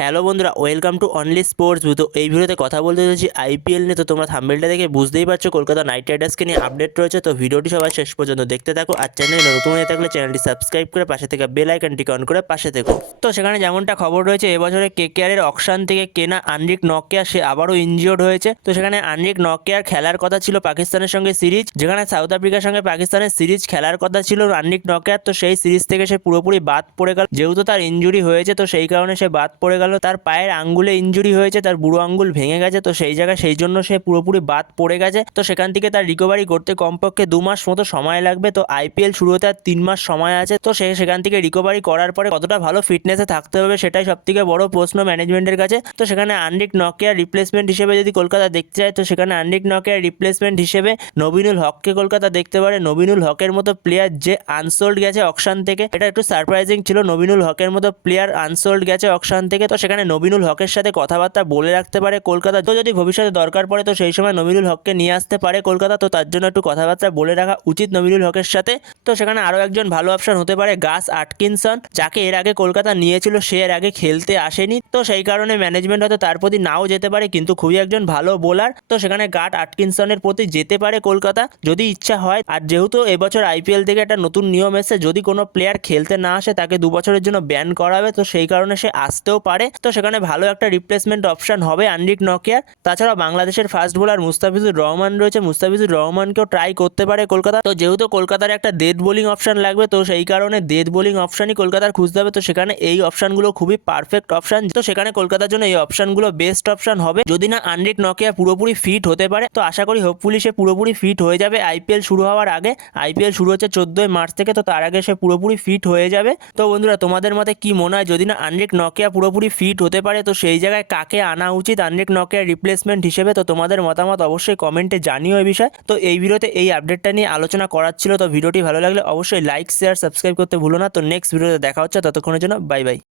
Hello বন্ধুরা, welcome to only sports তো এই ভিডিওতে কথা বলতে চলেছি আইপিএল নিয়ে। তো তোমরা থাম্বেলটা দেখে বুঝতেই পারছ, কলকাতা নাইট রাইডার্সকে নিয়ে আপডেট রয়েছে। তো ভিডিওটি সবাই শেষ পর্যন্ত দেখতে থাকো আর চ্যানেলে নতুন হয়ে থাকলে চ্যানেলটি সাবস্ক্রাইব করে পাশে থেকে বেল আইকনটিকে অন করে পাশে থেকো। তো সেখানে যেমনটা খবর রয়েছে, এবছরে কে কেকেআরের অকশান থেকে কেনা আনরিক নকিয়া, সে আবারও ইনজিওর্ড হয়েছে। তো সেখানে আনরিক নকিয়ার খেলার কথা ছিল পাকিস্তানের সঙ্গে সিরিজ, যেখানে সাউথ আফ্রিকার সঙ্গে পাকিস্তানের সিরিজ খেলার কথা ছিল আনরিক নকিয়ার। তো সেই সিরিজ থেকে সে পুরোপুরি বাদ পড়ে গেল। যেহেতু তার ইনজুরি হয়েছে, তো সেই কারণে সে বাদ পড়ে গেল। তার পায়ের আঙ্গুলে ইঞ্জুরি হয়েছে, তার বুড়ো আঙ্গুল ভেঙে গেছে, তো সেই জায়গায় সেই জন্য সে পুরোপুরি বাদ পড়ে গেছে। তো সেখান থেকে তার রিকভারি করতে কমপক্ষে দু মাস মতো সময় লাগবে। তো আইপিএল শুরু হতে আর তিন মাস সময় আছে। তো সে সেখান থেকে রিকভারি করার পরে কতটা ভালো ফিটনেসে থাকতে হবে সেটাই সব থেকে বড় প্রশ্ন ম্যানেজমেন্টের কাছে। তো সেখানে আনরিক নকিয়ার রিপ্লেসমেন্ট হিসেবে যদি কলকাতা দেখতে চায় তো সেখানে আনরিক নকিয়ার রিপ্লেসমেন্ট হিসেবে নবীনুল হককে কলকাতা দেখতে পারে। নবীনুল হকের মতো প্লেয়ার যে আনসোল্ড গেছে অকশান থেকে, এটা একটু সারপ্রাইজিং ছিল। নবীনুল হকের মতো প্লেয়ার আনসোল্ড গেছে অকশান থেকে তো সেখানে নবীনুল হকের সাথে কথাবার্তা বলে রাখতে পারে কলকাতা। তো যদি ভবিষ্যতে দরকার পড়ে তো সেই সময় নবীনুল হককে নিয়ে আসতে পারে কলকাতা। তো তার জন্য একটু কথাবার্তা বলে রাখা উচিত নবীনুল হকের সাথে। তো সেখানে আরও একজন ভালো অপশন হতে পারে গাস আটকিনসন, যাকে এর আগে কলকাতা নিয়েছিল, সে এর আগে খেলতে আসেনি। তো সেই কারণে ম্যানেজমেন্ট হয়তো তার প্রতি নাও যেতে পারে, কিন্তু খুবই একজন ভালো বোলার তো সেখানে গাট আটকিনসনের প্রতি যেতে পারে কলকাতা, যদি ইচ্ছা হয়। আর যেহেতু এবছর আইপিএল থেকে একটা নতুন নিয়ম এসেছে, যদি কোনো প্লেয়ার খেলতে না আসে, তাকে দু বছরের জন্য ব্যান করা হবে। তো সেই কারণে সে আসতেও পারে। তো সেখানে ভালো একটা রিপ্লেসমেন্ট অপশন হবে আনরিক নকিয়ার তাছাড়া বাংলাদেশের ফাস্ট বোলার মুস্তাফিজুর রহমান রয়েছে। মুস্তাফিজুর রহমানকেও ট্রাই করতে পারে কলকাতা। তো যেহেতু কলকাতার একটা ডেথ বোলিং অপশন লাগবে, তো সেই কারণে ডেথ বোলিং অপশনই কলকাতার খুঁজতে হবে। তো সেখানে এই অপশনগুলো খুবই পারফেক্ট অপশন তো সেখানে কলকাতার জন্য এই অপশনগুলো বেস্ট অপশন হবে। যদি না আনরিক নকিয়া পুরোপুরি ফিট হতে পারে, তো আশা করি হোপফুলি সে পুরোপুরি ফিট হয়ে যাবে। আইপিএল শুরু হওয়ার আগে আইপিএল শুরু হচ্ছে চোদ্দোই মার্চ থেকে, তো তার আগে সে পুরোপুরি ফিট হয়ে যাবে। তো বন্ধুরা, তোমাদের মতে কি মনে হয়? যদি না আনরিক নকিয়া পুরোপুরি ফিট হতে পারে, তো সেই জায়গায় কাকে আনা উচিত আনরিক নকের রিপ্লেসমেন্ট হিসেবে, তো তোমাদের মতামত অবশ্যই কমেন্টে জানিও এই বিষয়। তো এই ভিডিওতে এই আপডেটটা নিয়ে আলোচনা করার ছিল, তো ভিডিওটি ভালো লাগলে অবশ্যই লাইক শেয়ার সাবস্ক্রাইব করতে ভুলো না। তো নেক্সট ভিডিওতে দেখা হচ্ছে, ততক্ষণের জন্য বাই বাই